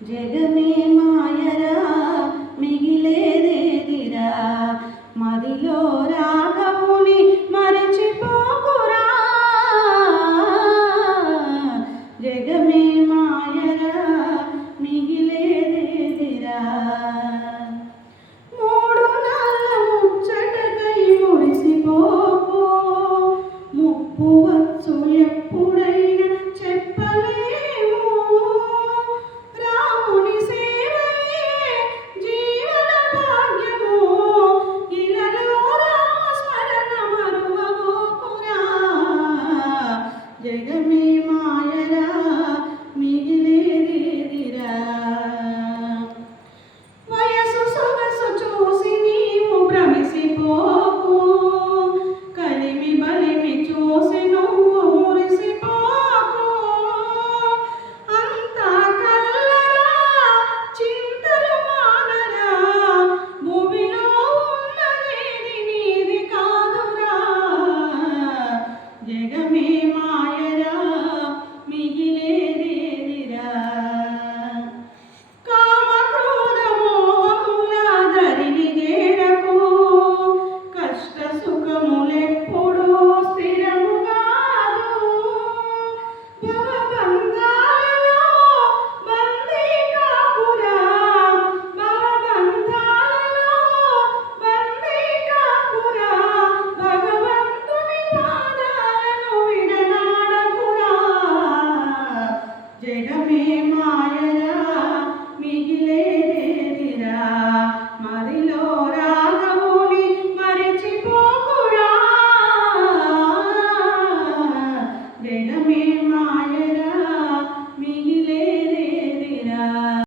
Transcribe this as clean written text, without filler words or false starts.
జగమే మాయరా మిగిలేదేదిరా మదిలో రాఘవుని మరచిపోకురా జగమే మాయరా మిగిలేదేదిరా మూడు నాళ్ళ ముచ్చటకై మురిసిపోకు ముప్పు వచ్చు ఎప్పుడైనా చెప్పలేము రాముని సేవయే జీవన భాగ్యము ఇలలో రామస్మరణ మరువబోకురా జగమే మాయరా మిగిలేదేదిరా వయసు సొగసు చూసి నీవు భ్రమిసిపోకు కలిమి బలిమి చూసి నువ్వు మురిసిపోకు అంతా కల్లరా చింతలు మానరా భూమిలో ఉన్నదేది నీది కాదురా జగమే మాయరా మిగిలేదేదిరా కామ క్రోధ మోహముల దరిని చేరకు కష్ట సుఖములెప్పుడు స్థిరము కాదు భవబంధాలలో బందీ కాకురా భవబంధాలలో బందీ కాకురా భగవంతుని పాదాలను విడనాడకురా జగమే మాయరా మిగిలేదేదిరా మదిలో రాఘవుని మరచిపోకురా జగమే మాయరా మిగిలేదేదిరా